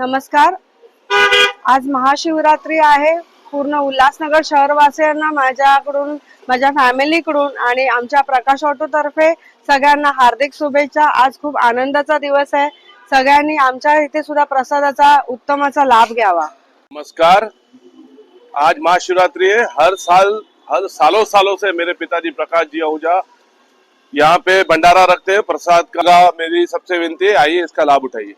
नमस्कार. आज महाशिवरात्री आहे. पूर्ण उल्हासनगर शहरवासियांना माझ्याकडून माझ्या फॅमिलीकडून आणि आमच्या प्रकाश ऑटो तर्फे सगळ्यांना हार्दिक शुभेच्छा. आज खूप आनंदाचा दिवस आहे. सगळ्यांनी आमच्या इथे सुद्धा प्रसादाचा उत्तमाचा लाभ घ्यावा. नमस्कार. आज महाशिवरात्रि है हर साल हर सालों सालों से मेरे पिताजी प्रकाश जी आहूजा यहाँ पे भंडारा रखते हैं। प्रसाद का मेरी सबसे विनती है आइए इसका लाभ उठाइए।